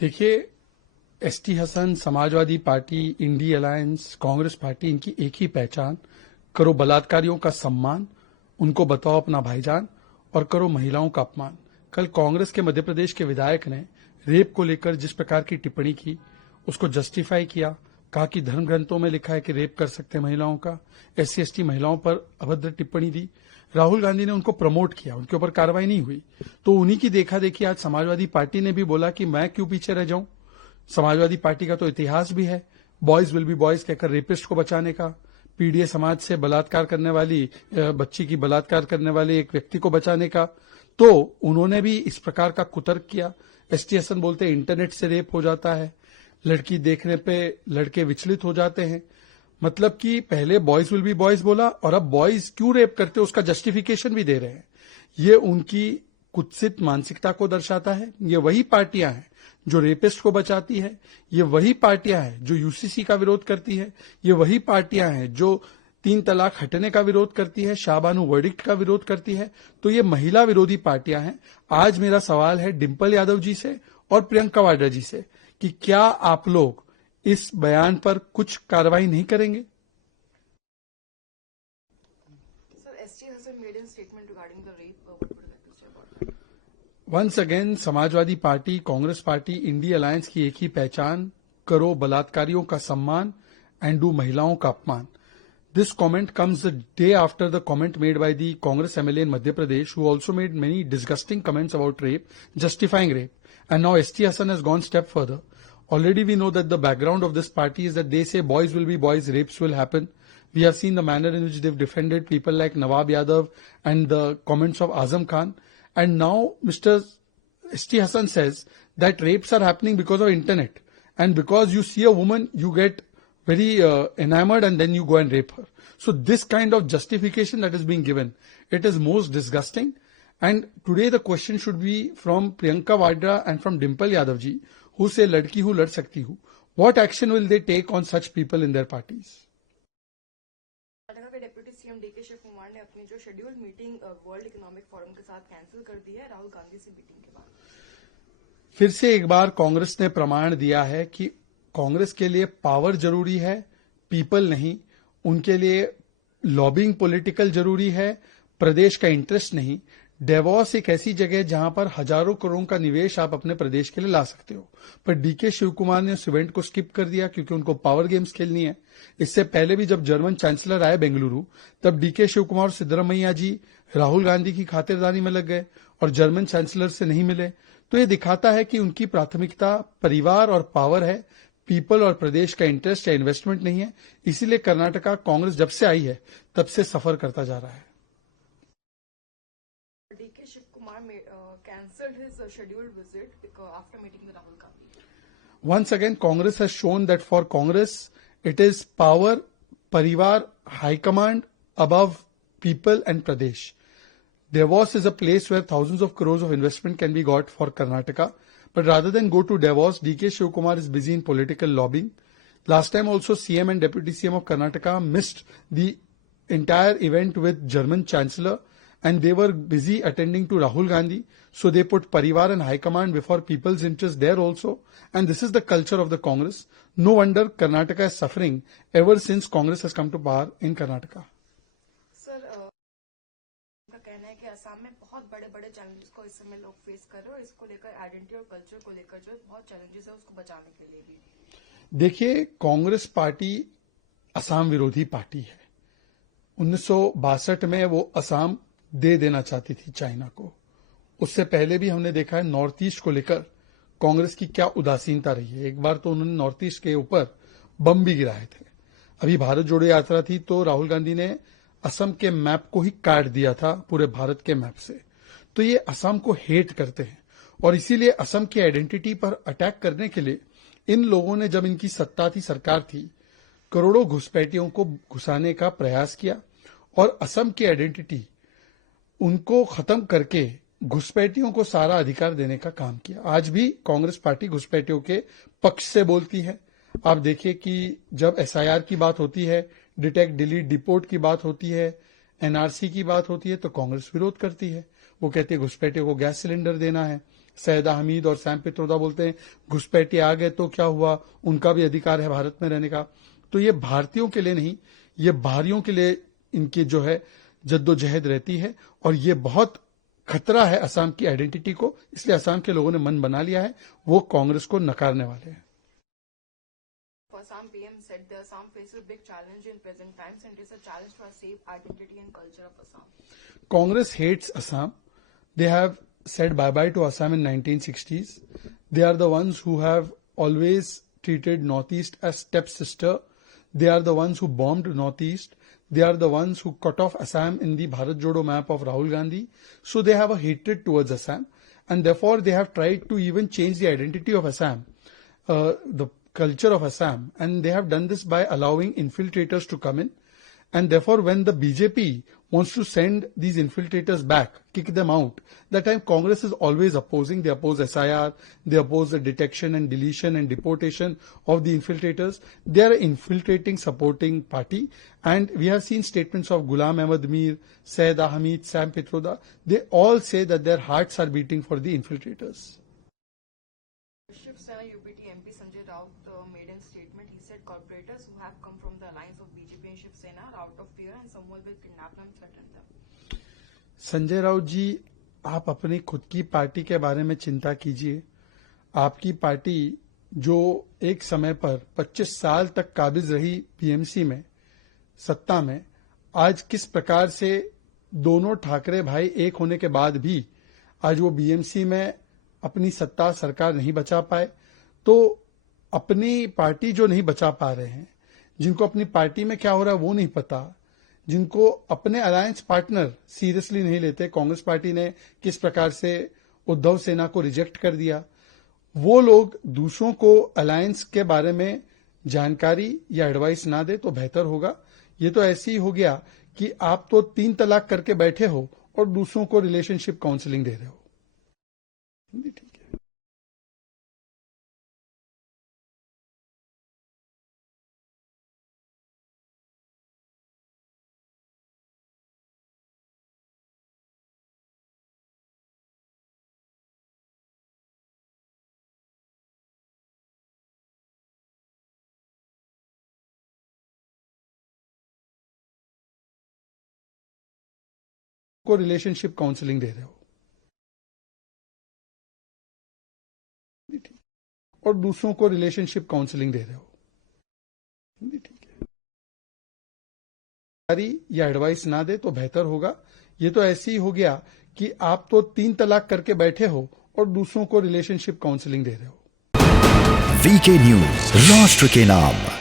देखिए, S T Hasan, Samajwadi Party, INDI alliance, Congress Party, इनकी एक ही पहचान, करो बलात्कारियों का सम्मान, उनको बताओ अपना भाईजान, और करो महिलाओं का अपमान। कल कांग्रेस के मध्य प्रदेश के विधायक ने रेप को लेकर जिस प्रकार की टिप्पणी की, उसको जस्टिफाई किया, कहा कि धर्म ग्रंथों में लिखा है कि रेप कर सकते हैं महिलाओं का, एससी एसटी महिलाओं पर अभद्र टिप्पणी दी। राहुल गांधी ने उनको प्रमोट किया, उनके ऊपर कार्रवाई नहीं हुई। तो उन्हीं की देखा देखी आज समाजवादी पार्टी ने भी बोला कि मैं क्यों पीछे रह जाऊं। समाजवादी पार्टी का तो इतिहास भी है, बॉयज विल बी बॉयज कहकर रेपिस्ट को बचाने का, पीडीए समाज से बलात्कार करने वाली बच्ची की बलात्कार करने वाले एक व्यक्ति को बचाने का। तो उन्होंने भी इस प्रकार का कुतर्क किया। एसटी हसन बोलते इंटरनेट से रेप हो जाता है, लड़की देखने पे लड़के विचलित हो जाते हैं। मतलब कि पहले बॉयज विल बी बॉयज बोला और अब बॉयज क्यों रेप करते उसका जस्टिफिकेशन भी दे रहे हैं। ये उनकी कुत्सित मानसिकता को दर्शाता है। ये वही पार्टियां हैं जो रेपिस्ट को बचाती है, ये वही पार्टियां हैं जो यूसीसी का विरोध करती है, ये वही पार्टियां हैं जो 3 तलाक हटने का विरोध करती है, शाहबानू वर्डिक्ट का विरोध करती है। तो ये महिला विरोधी पार्टियां हैं। आज मेरा सवाल है डिंपल यादव जी से और प्रियंका वाड्रा जी से कि क्या आप लोग इस बयान पर कुछ कार्रवाई नहीं करेंगे? Once again, Samajwadi Party, Congress Party, INDI alliance की एक ही पहचान, करो बलात्कारियों का सम्मान एंड डू महिलाओं का अपमान। This comment comes the day after the comment made by the Congress MLA in Madhya Pradesh, who also made many disgusting comments about rape, justifying rape. And now ST Hassan has gone step further. Already we know that the background of this party is that they say boys will be boys, rapes will happen. We have seen the manner in which they've defended people like Nawab Yadav and the comments of Azam Khan. And now Mr. ST Hassan says that rapes are happening because of internet. And because you see a woman, you get very enamored and then you go and rape her. So this kind of justification that is being given, it is most disgusting. And today the question should be from Priyanka Vadra and from Dimple Yadav ji, who say ladki hu lad sakti hu. What action will they take on such people in their parties? Deputy CM D K Shiv Kumar ने अपनी जो scheduled meeting World Economic Forum के साथ cancel कर दी है राहुल गांधी से meeting के बाद। फिर से एक बार कांग्रेस ने प्रमाण दिया है कि कांग्रेस के लिए पावर जरूरी है, पीपल नहीं। उनके लिए लॉबिंग पॉलिटिकल जरूरी है, प्रदेश का इंटरेस्ट नहीं। डेवॉस एक ऐसी जगह है जहां पर हजारों करोड़ का निवेश आप अपने प्रदेश के लिए ला सकते हो, पर डीके शिव कुमार ने उस इवेंट को स्किप कर दिया क्योंकि उनको पावर गेम्स खेलनी है। इससे पहले भी जब जर्मन चांसलर आए बेंगलुरु, तब डीके शिव कुमार और सिद्धरामैया जी राहुल गांधी की खातिरदारी में लग गए और जर्मन चांसलर से नहीं मिले। तो ये दिखाता है कि उनकी प्राथमिकता परिवार और पावर है, पीपल और प्रदेश का इंटरेस्ट या इन्वेस्टमेंट नहीं है। इसीलिए कर्नाटका कांग्रेस जब से आई है तब से सफर करता जा रहा है। D K Shiv Kumar canceled his scheduled visit after meeting with Rahul Gandhi. Once again, Congress has shown that for Congress, it is power, parivar, high command above people and Pradesh. Davos is a place where thousands of crores of investment can be got for Karnataka. But rather than go to Davos, DK Shivkumar is busy in political lobbying. Last time also CM and Deputy CM of Karnataka missed the entire event with German Chancellor and they were busy attending to Rahul Gandhi. So they put Parivar and High Command before people's interest there also. And this is the culture of the Congress. No wonder Karnataka is suffering ever since Congress has come to power in Karnataka. Sir, उनका कहना है कि असम में बहुत बड़े-बड़े challenges को इस समय लोग फेस कर रहे हैं और इसको लेकर आइडेंटिटी और कल्चर को लेकर जो बहुत चैलेंजेस है उसको बचाने के लिए भी। देखिए, कांग्रेस पार्टी असम विरोधी पार्टी है। 1962 में वो असम दे देना चाहती थी चाइना को। उससे पहले भी हमने देखा है नॉर्थ ईस्ट को लेकर कांग्रेस की क्या उदासीनता रही है। एक बार तो उन्होंने नॉर्थ ईस्ट के ऊपर बम भी गिराए थे। अभी भारत जोड़ो यात्रा थी तो राहुल गांधी ने असम के मैप को ही काट दिया था पूरे भारत के मैप से। तो ये असम को हेट करते हैं और इसीलिए असम की आइडेंटिटी पर अटैक करने के लिए इन लोगों ने, जब इनकी सत्ता थी, सरकार थी, करोड़ों घुसपैठियों को घुसाने का प्रयास किया और असम की आइडेंटिटी उनको खत्म करके घुसपैठियों को सारा अधिकार देने का काम किया। आज भी कांग्रेस पार्टी घुसपैठियों के पक्ष से बोलती है। आप देखिए कि जब एसआईआर की बात होती है, डिटेक्ट डिलीट डिपोर्ट की बात होती है, एनआरसी की बात होती है तो कांग्रेस विरोध करती है। वो कहती है घुसपैठियों को गैस सिलेंडर देना है। सैयदा हमीद और सैम पित्रोदा बोलते हैं घुसपैठिए आ गए तो क्या हुआ, उनका भी अधिकार है भारत में रहने का। तो ये भारतीयों के लिए नहीं, ये बाहरियों के लिए इनकी जो है जद्दोजहद रहती है, और ये बहुत खतरा है असम की आइडेंटिटी को। इसलिए असम के लोगों ने मन बना लिया है, वो कांग्रेस को नकारने वाले हैं। Assam PM said the Assam faces big challenge in present times and it is a challenge for a safe identity and culture of Assam. Congress hates Assam. They have said bye-bye to Assam in 1960s. They are the ones who have always treated Northeast as stepsister. They are the ones who bombed Northeast. They are the ones who cut off Assam in the Bharat Jodo map of Rahul Gandhi. So they have a hatred towards Assam, and therefore they have tried to even change the identity of Assam, the culture of Assam, and they have done this by allowing infiltrators to come in. And therefore, when the BJP wants to send these infiltrators back, kick them out, that time Congress is always opposing. They oppose SIR, they oppose the detection and deletion and deportation of the infiltrators. They are an infiltrating, supporting party. And we have seen statements of Ghulam Ahmad Mir, Sayyida Hamid, Sam Pitroda. They all say that their hearts are beating for the infiltrators. Shiv Sena UPT MP Sanjay Raut made a statement. He said corporators who have come from the alliance of BJP and Shiv Sena are out of fear and someone will kidnap them, threaten them. Sanjay Raut जी, आप अपनी खुद की party के बारे में चिंता कीजिए। आपकी पार्टी जो एक समय पर 25 साल तक काबिज रही बीएमसी में, सत्ता में, आज किस प्रकार से दोनों ठाकरे भाई एक होने के बाद भी आज वो बीएमसी में अपनी सत्ता सरकार नहीं बचा पाए, तो अपनी पार्टी जो नहीं बचा पा रहे हैं, जिनको अपनी पार्टी में क्या हो रहा है वो नहीं पता, जिनको अपने अलायंस पार्टनर सीरियसली नहीं लेते, कांग्रेस पार्टी ने किस प्रकार से उद्धव सेना को रिजेक्ट कर दिया, वो लोग दूसरों को अलायंस के बारे में जानकारी या एडवाइस ना दे तो बेहतर होगा। ये तो ऐसे ही हो गया कि आप तो 3 तलाक करके बैठे हो और दूसरों को रिलेशनशिप काउंसलिंग दे रहे हो। ठीक है। को रिलेशनशिप काउंसलिंग दे रहे हो और दूसरों को रिलेशनशिप काउंसलिंग दे रहे हो। ठीक है। या एडवाइस ना दे तो बेहतर होगा। ये तो ऐसे ही हो गया कि आप तो 3 तलाक करके बैठे हो और दूसरों को रिलेशनशिप काउंसलिंग दे रहे हो। वीके न्यूज, राष्ट्र के नाम।